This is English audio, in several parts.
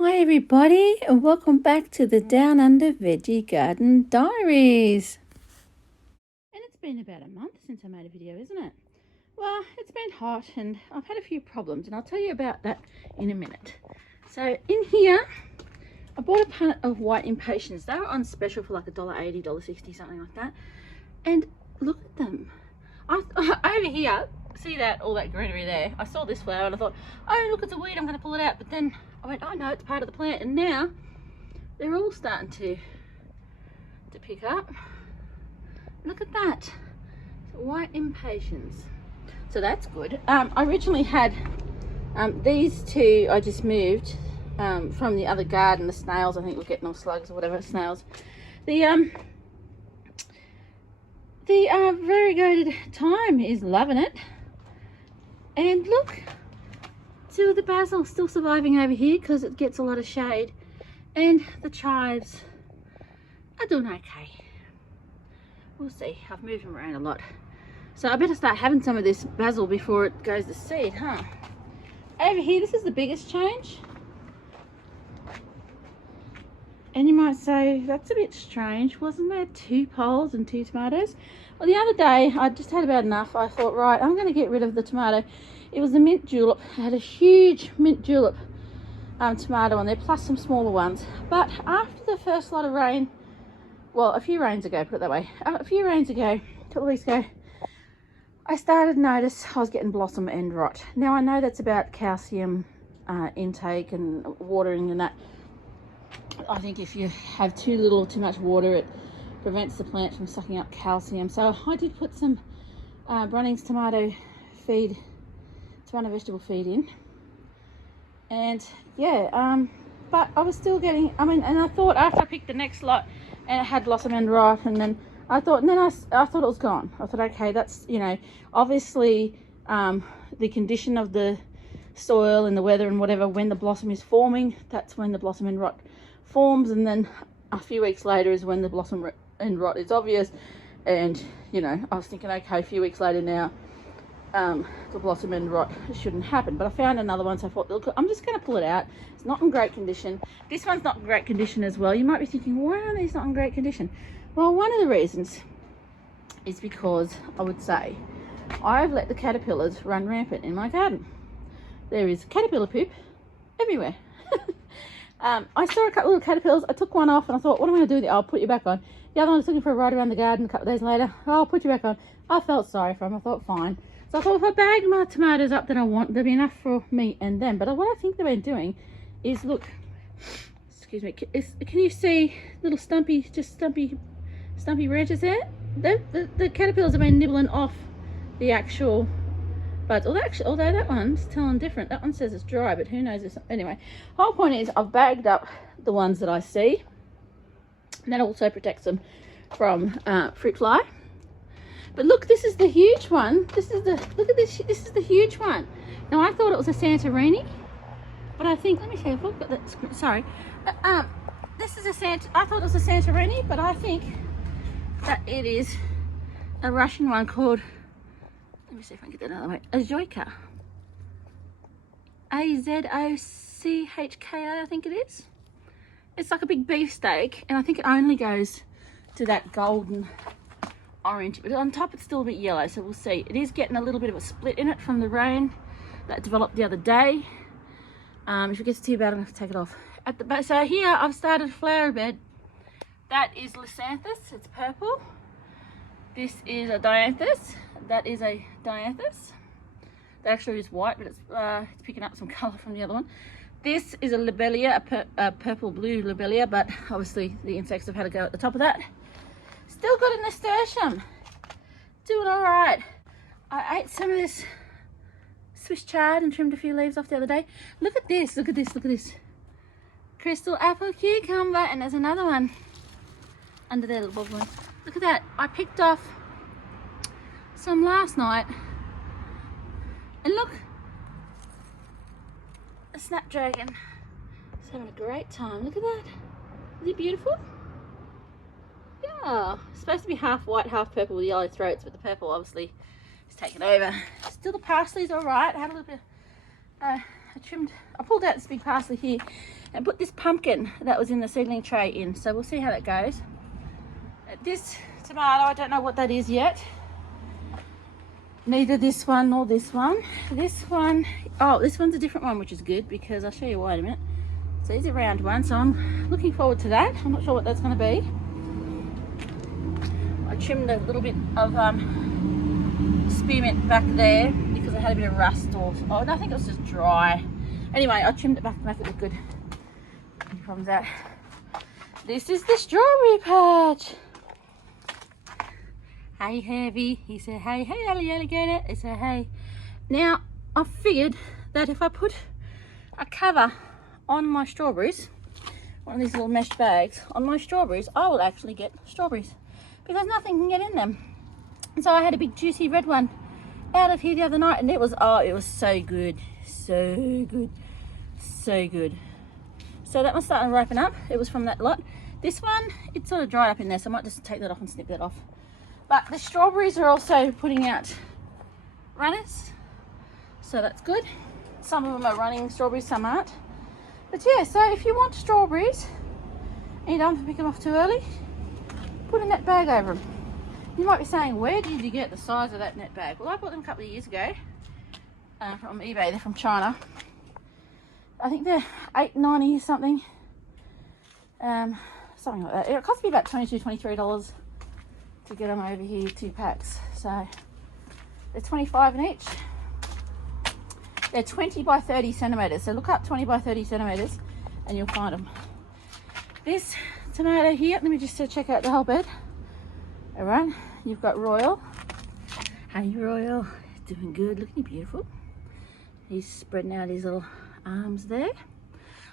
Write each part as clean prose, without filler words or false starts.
Hi everybody and welcome back to the Down Under Veggie Garden Diaries. And it's been about a month since I made a video, isn't it? Well, it's been hot and I've had a few problems and I'll tell you about that in a minute. So in here, I bought a punnet of white impatiens. They were on special for like $1.80, $1.60, something like that. And look at them. Over here, see that all that greenery there? I saw this flower and I thought, oh look, it's a weed, I'm going to pull it out. But then I went, oh no, it's part of the plant. And now they're all starting to pick up. Look at that, white impatiens. So that's good. I originally had these two. I just moved from the other garden. The snails, I think we're getting all slugs or whatever. Snails. The variegated thyme is loving it. And look, two of the basil still surviving over here because it gets a lot of shade. And the chives are doing okay. We'll see. I've moved them around a lot. So I better start having some of this basil before it goes to seed, huh? Over here, this is the biggest change. And you might say, that's a bit strange. Wasn't there 2 poles and 2 tomatoes? Well, the other day, I just had about enough. I thought, right, I'm going to get rid of the tomato. It was the mint julep. I had a huge mint julep tomato on there, plus some smaller ones. But after the first lot of rain, well, a few rains ago, put it that way. A few rains ago, a couple of weeks ago, I started to notice I was getting blossom end rot. Now, I know that's about calcium intake and watering and that. I think if you have too little or too much water, it prevents the plant from sucking up calcium. So I did put some Brunnings tomato vegetable feed in. And yeah, but I was still getting, and I thought after I picked the next lot and it had blossom end rot, and then I thought it was gone. I thought, okay, that's, obviously the condition of the soil and the weather and whatever, when the blossom is forming, that's when the blossom end rot forms. And then a few weeks later is when the blossom end rot is obvious. And, I was thinking, okay, a few weeks later now, the blossom end rot shouldn't happen. But I found another one, so I thought, look, I'm just going to pull it out. It's not in great condition. This one's not in great condition as well. You might be thinking, why are these not in great condition? Well, one of the reasons is because I would say I've let the caterpillars run rampant in my garden. There is caterpillar poop everywhere. I saw a couple of caterpillars. I took one off and I thought, what am I going to do with it? I'll put you back on. The other one was looking for a ride around the garden. A couple of days later, I'll put you back on. I felt sorry for them. I thought, fine. So I thought, if I bag my tomatoes up that I want, there'll be enough for me and them. But what I think they've been doing is, look, excuse me, can you see little stumpy branches there? The caterpillars have been nibbling off the actual buds. Although that one's telling different. That one says it's dry, but who knows? Anyway, whole point is I've bagged up the ones that I see. And that also protects them from fruit fly. But look, this is the huge one. Look at this. This is the huge one. Now, I thought it was a Santorini, but I think, let me see if I've got that. Sorry. This is I thought it was a Santorini, but I think that it is a Russian one called, let me see if I can get that another way, Azoika. Azochka, I think it is. It's like a big beefsteak, and I think it only goes to that golden orange, but on top it's still a bit yellow, so we'll see. It is getting a little bit of a split in it from the rain that developed the other day. If it gets too bad, I'm going to take it off. So here I've started a flower bed. That is Leucanthus, it's purple. This is a Dianthus. That is a Dianthus. That actually is white, but it's picking up some colour from the other one. This is a lobelia, a purple-blue lobelia, but obviously the insects have had a go at the top of that. Still got a nasturtium. Doing all right. I ate some of this Swiss chard and trimmed a few leaves off the other day. Look at this, look at this, look at this. Crystal apple cucumber, and there's another one under there, little bob one. Look at that. I picked off some last night. And look, a snapdragon. It's having a great time. Look at that. Is it beautiful? Yeah. It's supposed to be half white, half purple with yellow throats, but the purple obviously is taken over. Still, the parsley's all right. I had a little bit of I pulled out this big parsley here and put this pumpkin that was in the seedling tray in. So we'll see how that goes. This tomato, I don't know what that is yet. Neither this one nor this one. This one, oh, this one's a different one, which is good because I'll show you why in a minute. So these are round one, so I'm looking forward to that. I'm not sure what that's going to be. I trimmed a little bit of spearmint back there because I had a bit of rust or I think it was just dry. Anyway, I trimmed it back to make it look good. Any problems that? This is the strawberry patch. Hey, Heavy. He said, hey, hey, alligator. I said, hey. Now, I figured that if I put a cover on my strawberries, one of these little mesh bags, on my strawberries, I will actually get strawberries because nothing can get in them. And so I had a big juicy red one out of here the other night and it was, oh, it was so good. So good. So good. So that one's starting to ripen up. It was from that lot. This one, it's sort of dried up in there, so I might just take that off and snip that off. But the strawberries are also putting out runners, so that's good. Some of them are running strawberries, some aren't. But yeah, so if you want strawberries and you don't have to pick them off too early, put a net bag over them. You might be saying, where did you get the size of that net bag? Well, I bought them a couple of years ago from eBay. They're from China. I think they're $8.90 or something. Something like that. It cost me about $22, $23 to get them over here, 2 packs. So they're 25 in each. They're 20 by 30 centimeters. So look up 20 by 30 centimeters and you'll find them. This tomato here, let me just check out the whole bed. All right, you've got Royal. Hey Royal, doing good, looking beautiful. He's spreading out his little arms there.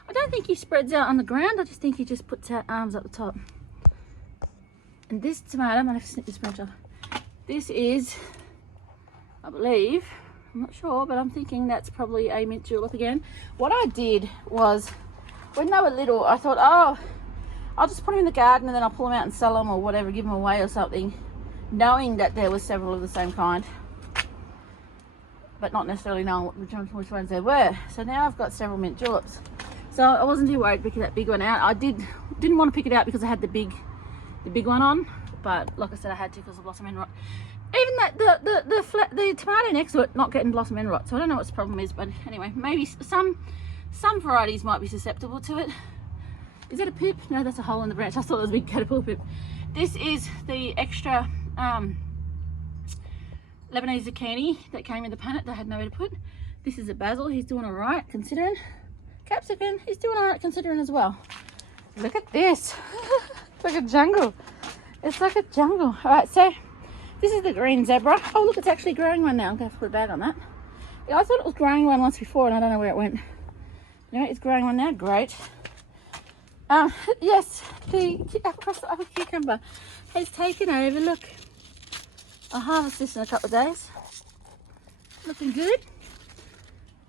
I don't think he spreads out on the ground. I just think he just puts out arms up the top. And this tomato, I'm gonna have to snip this branch off. This is, I believe, I'm not sure, but I'm thinking that's probably a mint julep again. What I did was, when they were little, I thought, oh, I'll just put them in the garden and then I'll pull them out and sell them or whatever, give them away or something, knowing that there were several of the same kind, but not necessarily knowing which ones they were. So now I've got several mint juleps. So I wasn't too worried picking that big one out. I didn't want to pick it out because I had the big one on, but like I said, I had to because of blossom end rot. Even that the tomato next to it not getting blossom end rot. So I don't know what the problem is, but anyway, maybe some varieties might be susceptible to it. Is that a pip? No, that's a hole in the branch. I thought it was a big caterpillar pip. This is the extra Lebanese zucchini that came in the punnet that I had nowhere to put. This is a basil. He's doing all right considering. Capsicum, he's doing all right considering as well. Look at this. It's like a jungle. It's like a jungle. All right, so this is the green zebra. Oh, look, it's actually growing one now. I'm going to have to put a bag on that. Yeah, I thought it was growing one once before and I don't know where it went. Anyway, it's growing one now. Great. Yes, the apple cucumber has taken over. Look, I'll harvest this in a couple of days. Looking good.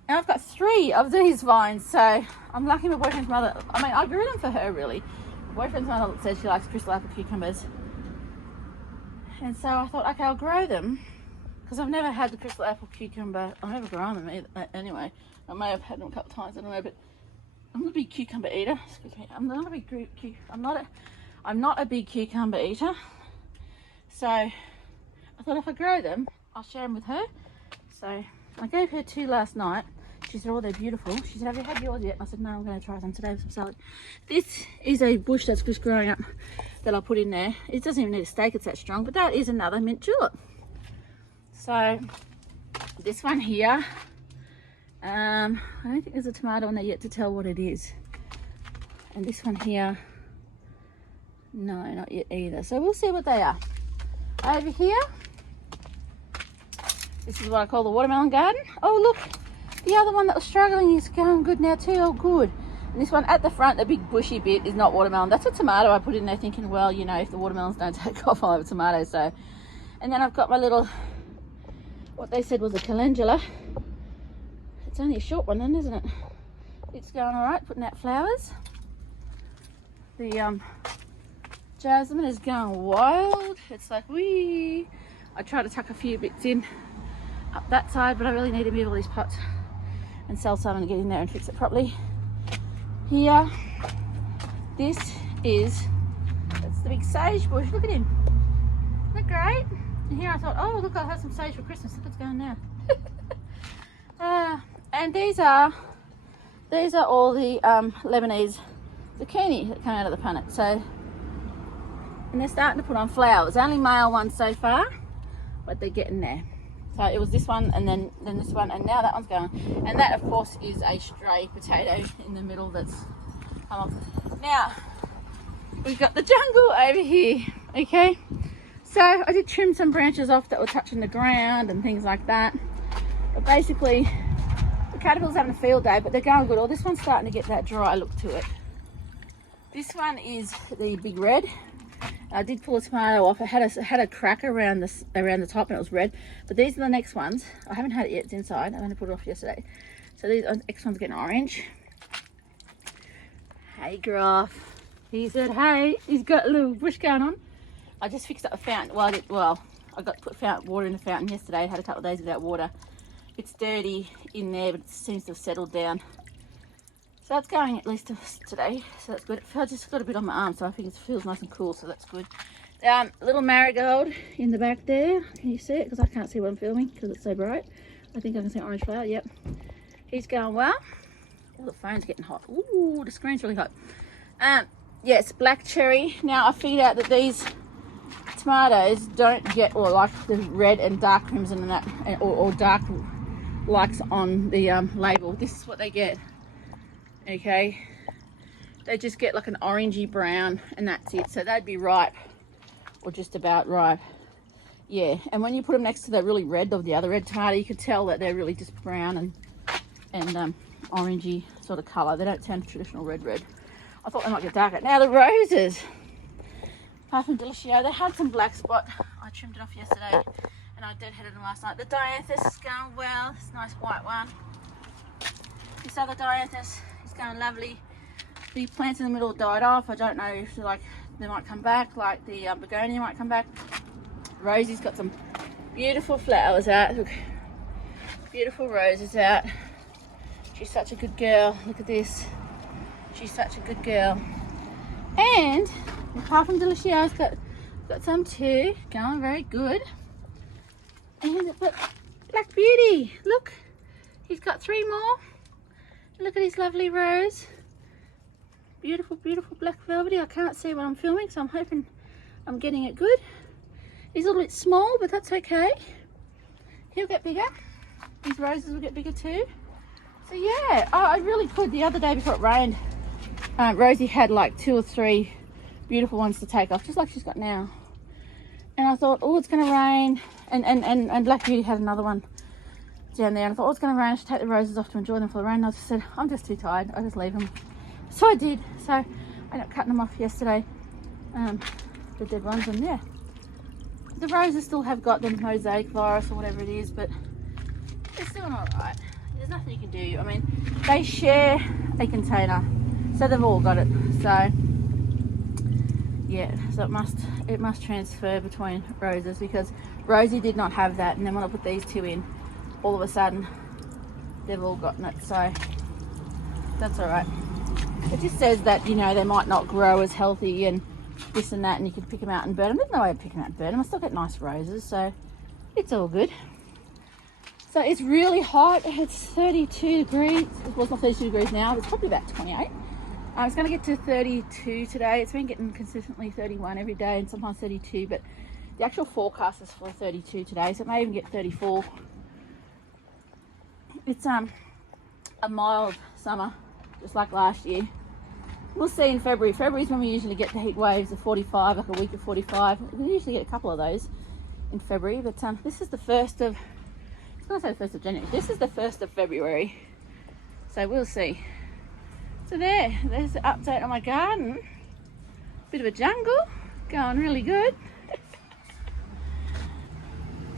Now I've got 3 of these vines, so I'm lucky my boyfriend's mother, I mean, I grew them for her really. My boyfriend's mother said she likes crystal apple cucumbers. And so I thought, okay, I'll grow them because I've never had the crystal apple cucumber. I've never grown them either, anyway. I may have had them a couple of times, I don't know, but I'm not a big cucumber eater. Excuse me. I'm not a big cucumber eater. So I thought if I grow them, I'll share them with her. So I gave her 2 last night. She said, oh, they're beautiful. She said, have you had yours yet? And I said, no, I'm going to try some today with some salad. This is a bush that's just growing up that I'll put in there. It doesn't even need a stake, it's that strong, but that is another mint julep. So this one here, I don't think there's a tomato in there yet to tell what it is. And this one here, no, not yet either. So we'll see what they are. Over here, this is what I call the watermelon garden. Oh, look, the other one that was struggling is going good now too. Oh, good. And this one at the front, the big bushy bit, is not watermelon. That's a tomato I put in there thinking, well, you know, if the watermelons don't take off, I'll have a tomato. So, and then I've got my little, what they said was a calendula. It's only a short one then, isn't it? It's going all right, putting out flowers. The jasmine is going wild. It's like, wee. I try to tuck a few bits in up that side, but I really need to move all these pots. and sell some and get in there and fix it properly. Here, this is, that's the big sage bush. Look at him. Isn't that great? And here I thought, oh look, I'll have some sage for Christmas. Look what's going now. And these are all the Lebanese Zucchini that come out of the punnet. So, and they're starting to put on flowers. Only male ones so far, but they're getting there. So it was this one, and then this one, and now that one's going. And that, of course, is a stray potato in the middle that's come off. Now, we've got the jungle over here, okay? So I did trim some branches off that were touching the ground and things like that. But basically, the caterpillars having a field day, but they're going good. Oh, this one's starting to get that dry look to it. This one is the big red. I did pull a tomato off. It had a crack around the top and it was red. But these are the next ones. I haven't had it yet. It's inside. I only put it off yesterday. So these next ones are getting orange. Hey, Graf. He said, hey, he's got a little bush going on. I just fixed up a fountain. Well, I got to put water in the fountain yesterday. I had a couple of days without water. It's dirty in there, but it seems to have settled down. So that's going at least today, so that's good. I just got a bit on my arm, so I think it feels nice and cool, so that's good. Little marigold in the back there. Can you see it? Because I can't see what I'm filming because it's so bright. I think I can see orange flower, yep. He's going well. Oh, the phone's getting hot. Ooh, the screen's really hot. Yes, black cherry. Now I figured out that these tomatoes don't get, or like the red and dark crimson and that, or dark likes on the label. This is what they get. Okay, they just get like an orangey brown and that's it. So they'd be ripe or just about ripe. Yeah, and when you put them next to the really red of the other red tomato, you can tell that they're really just brown and orangey sort of colour. They don't turn traditional red. I thought they might get darker. Now the roses, Parfum Delicioso, they had some black spot. I trimmed it off yesterday and I deadheaded them last night. The Dianthus is going well. This nice white one. This other Dianthus is going lovely. The plants in the middle died off. I don't know if they might come back, like the begonia might come back. Rosie's got some beautiful flowers out. Look, beautiful roses out. She's such a good girl. Look at this. She's such a good girl. And the Parfum Delicioso's got some too, going very good. And but Black Beauty, look, he's got 3 more. Look at his lovely rose. Beautiful, beautiful black velvety. I can't see what I'm filming, so I'm hoping I'm getting it good. He's a little bit small, but that's okay. He'll get bigger. These roses will get bigger too. So yeah, I really could. The other day before it rained, Rosie had like 2 or 3 beautiful ones to take off, just like she's got now. And I thought, oh, it's going to rain. And Black Beauty had another one down there. And I thought, oh, it's going to rain. I should take the roses off to enjoy them for the rain. And I just said, I'm just too tired. I'll just leave them. So I did. So I ended up cutting them off yesterday, the dead ones. And yeah, the roses still have got the mosaic virus or whatever it is, but it's doing all right. There's nothing you can do. I mean, they share a container, so they've all got it. So yeah, so it must transfer between roses, because Rosie did not have that, and then when I put these 2 in, all of a sudden they've all gotten it. So that's all right. It just says that, you know, they might not grow as healthy and this and that, and you can pick them out and burn them. There's no way of picking them out and burn them. I still get nice roses, so it's all good. So it's really hot. It's 32 degrees. Well, it's not 32 degrees now. It's probably about 28. It's going to get to 32 today. It's been getting consistently 31 every day and sometimes 32, but the actual forecast is for 32 today, so it may even get 34. It's a mild summer, just like last year. We'll see in February. February is when we usually get the heat waves of 45, like a week of 45. We usually get a couple of those in February, but this is the 1st of, I was going to say the 1st of January. This is the 1st of February, so we'll see. So there's the update on my garden. Bit of a jungle, going really good.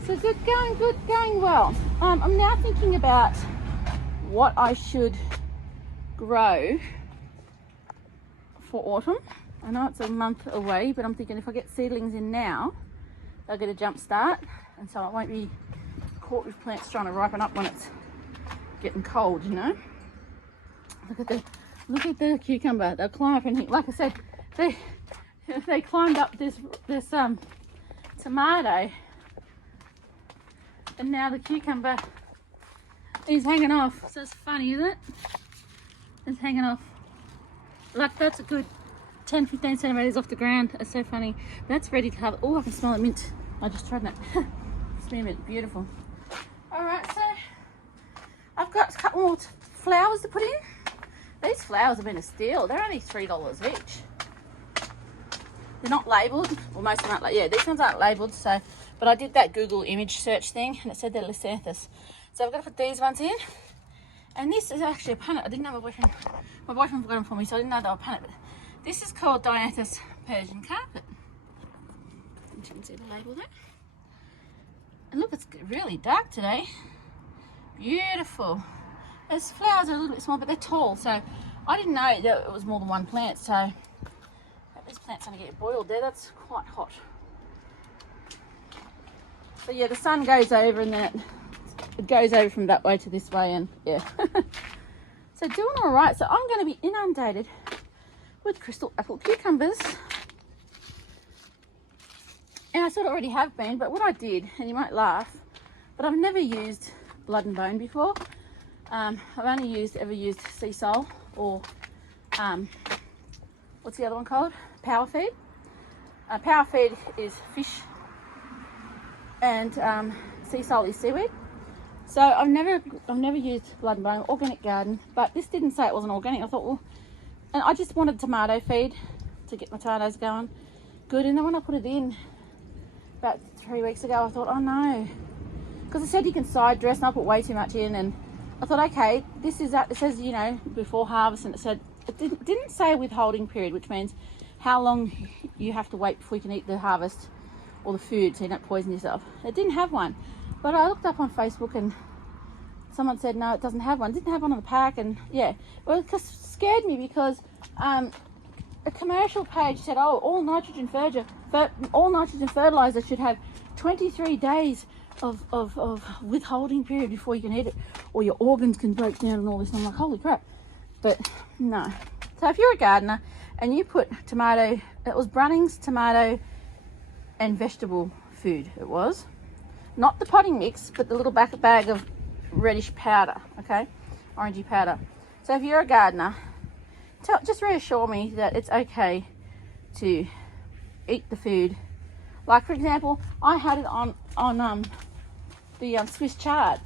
So going well. I'm now thinking about what I should grow for autumn. I know it's a month away, but I'm thinking if I get seedlings in now, they'll get a jump start, and so I won't be caught with plants trying to ripen up when it's getting cold, you know. Look at the cucumber. They'll climb up in here. Like I said, they climbed up this tomato, and now the cucumber is hanging off. So it's funny, isn't it? It's hanging off. Like that's a good 10-15 centimeters off the ground. It's so funny. That's ready to have. Oh, I can smell the mint. I just tried that. Smell mint, beautiful. All right, so I've got a couple more flowers to put in. These flowers have been a steal. They're only $3 each. They're not labelled, or most of them aren't. Yeah, these ones aren't labelled. So, but I did that Google image search thing, and it said they're Dianthus. So I've got to put these ones in. And this is actually a punnet. I didn't know my boyfriend got them for me, so I didn't know they were punnet. But this is called Dianthus Persian carpet. You can see the label there. And look, it's really dark today. Beautiful. Those flowers are a little bit small, but they're tall, so I didn't know that it was more than one plant. So this plant's going to get boiled there. That's quite hot. So yeah, the sun goes over, and then it goes over from that way to this way, and yeah. So doing all right. So I'm going to be inundated with crystal apple cucumbers, and I sort of already have been. But what I did, and you might laugh, but I've never used blood and bone before. I've only ever used sea salt, or what's the other one called? Power feed. Power feed is fish, and sea salt is seaweed. So I've never used blood and bone, organic garden, but this didn't say it wasn't organic. I thought, well, and I just wanted tomato feed to get my tomatoes going good. And then when I put it in about 3 weeks ago, I thought, oh no, because it said you can side dress, and I put way too much in, and I thought, okay, this is that. It says, you know, before harvest, and it said it didn't say a withholding period, which means how long you have to wait before you can eat the harvest or the food, so you don't poison yourself. It didn't have one. But I looked up on Facebook, and someone said, no, it doesn't have one. It didn't have one on the pack, and yeah. Well, it scared me because a commercial page said, oh, all nitrogen fertilizer should have 23 days of withholding period before you can eat it, or your organs can break down and all this. And I'm like, holy crap. But no. So if you're a gardener and you put tomato, it was Brunnings tomato and vegetable food, it was. Not the potting mix, but the little bag of reddish powder, okay? Orangey powder. So if you're a gardener, just reassure me that it's okay to eat the food. Like, for example, I had it on the Swiss chard,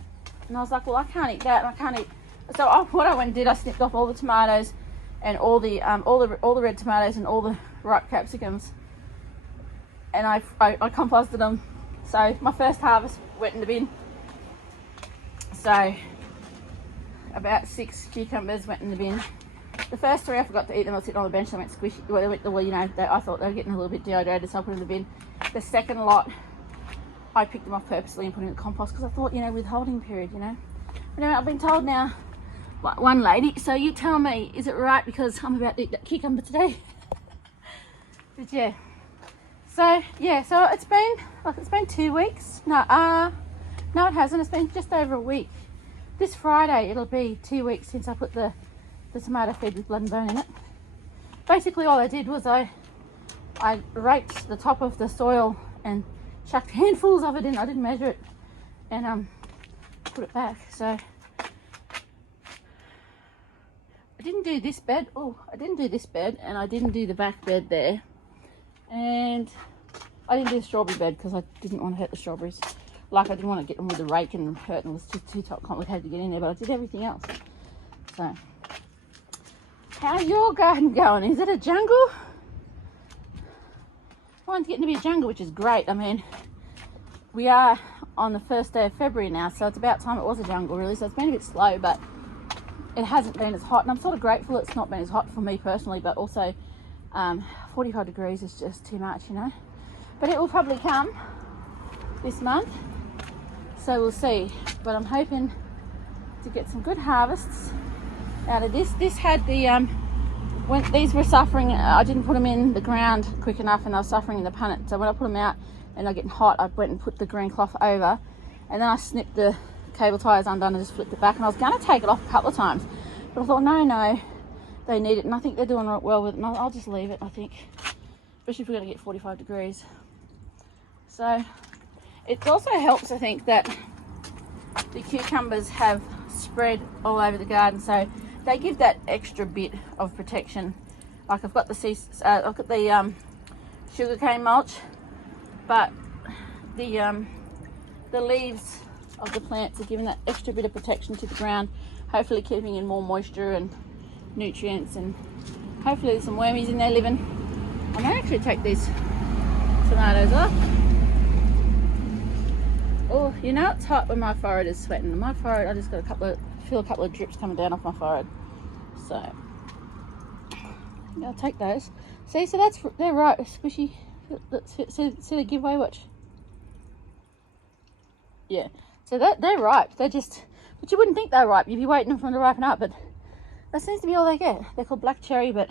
and I was like, well, I can't eat that. I can't eat. So what I went and did, I snipped off all the tomatoes and all the red tomatoes and all the ripe capsicums, and I composted them. So my first harvest went in the bin. So about 6 cucumbers went in the bin. The first 3 I forgot to eat them. I was sitting on the bench. They went squishy. Well, you know, I thought they were getting a little bit dehydrated, so I put them in the bin. The second lot, I picked them off purposely and put them in the compost because I thought, you know, withholding period, you know. But anyway, I've been told now, like one lady, so you tell me, is it right because I'm about to eat that cucumber today? But yeah. So yeah, so it's been 2 weeks. No, it hasn't. It's been just over a week. This Friday it'll be 2 weeks since I put the tomato feed with blood and bone in it. Basically all I did was I raked the top of the soil and chucked handfuls of it in. I didn't measure it, and put it back. So I didn't do this bed. Oh, I didn't do this bed, and I didn't do the back bed there. And I didn't do the strawberry bed because I didn't want to hurt the strawberries. Like, I didn't want to get them with the rake and hurt, and it was just too complicated to get in there, but I did everything else. So, how's your garden going? Is it a jungle? Mine's getting to be a jungle, which is great. I mean, we are on the first day of February now, so it's about time it was a jungle, really. So it's been a bit slow, but it hasn't been as hot, and I'm sort of grateful it's not been as hot for me personally, but also 45 degrees is just too much, you know. But it will probably come this month, so we'll see. But I'm hoping to get some good harvests out of this. This had the when these were suffering, I didn't put them in the ground quick enough, and they were suffering in the punnet. So when I put them out and they're getting hot, I went and put the green cloth over, and then I snipped the cable tie is undone, and just flipped it back. And I was going to take it off a couple of times, but I thought, no, they need it, and I think they're doing well with it, and I'll just leave it, I think, especially if we're going to get 45 degrees. So it also helps, I think, that the cucumbers have spread all over the garden, so they give that extra bit of protection. Like I've got the sugarcane mulch, but the leaves of the plants are giving that extra bit of protection to the ground, hopefully keeping in more moisture and nutrients, and hopefully there's some wormies in there living. I may actually take these tomatoes off. Oh, you know it's hot when my forehead is sweating. My forehead, I just got feel a couple of drips coming down off my forehead. So I'll take those. See, so they're right, squishy. See the giveaway, watch. Yeah, so they're ripe. They're just, but you wouldn't think they're ripe. You'd be waiting for them to ripen up, but that seems to be all they get. They're called black cherry, but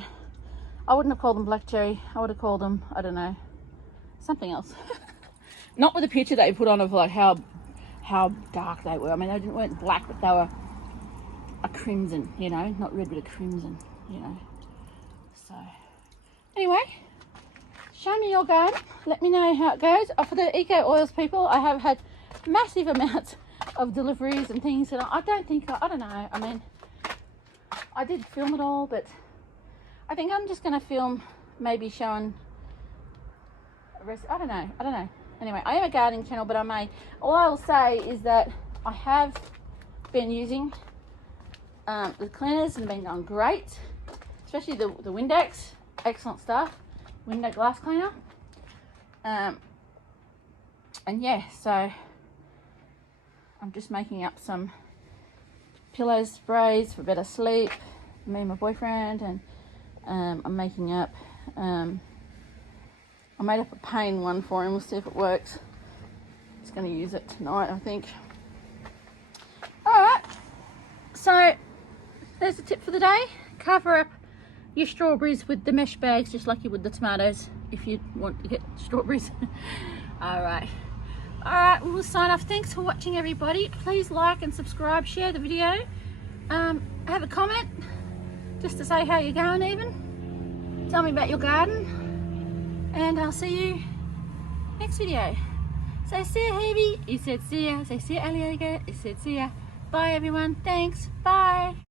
I wouldn't have called them black cherry. I would have called them, I don't know, something else. Not with the picture that you put on of like how dark they were. I mean, they weren't black, but they were a crimson, you know, not red, but a crimson, you know. So anyway, show me your garden. Let me know how it goes. For the eco oils people, I have had massive amounts of deliveries and things, and I don't know. I mean, I did film it all, but I think I'm just going to film maybe showing a rest. I don't know. Anyway, I am a gardening channel, but all I will say is that I have been using the cleaners and been going great, especially the Windex. Excellent stuff. Window glass cleaner. And yeah, so I'm just making up some pillow sprays for better sleep, me and my boyfriend, and I'm making up I made up a pain one for him. We'll see if it works. He's going to use it tonight, I think. Alright, so there's a tip for the day. Cover up your strawberries with the mesh bags, just like you would the tomatoes, if you want to get strawberries. Alright, we'll sign off. Thanks for watching, everybody. Please like and subscribe, share the video, have a comment just to say how you're going, even tell me about your garden, and I'll see you next video. So see ya, Hebe. You said see ya. Say see ya, Alligator. You said see ya. Bye, everyone. Thanks. Bye.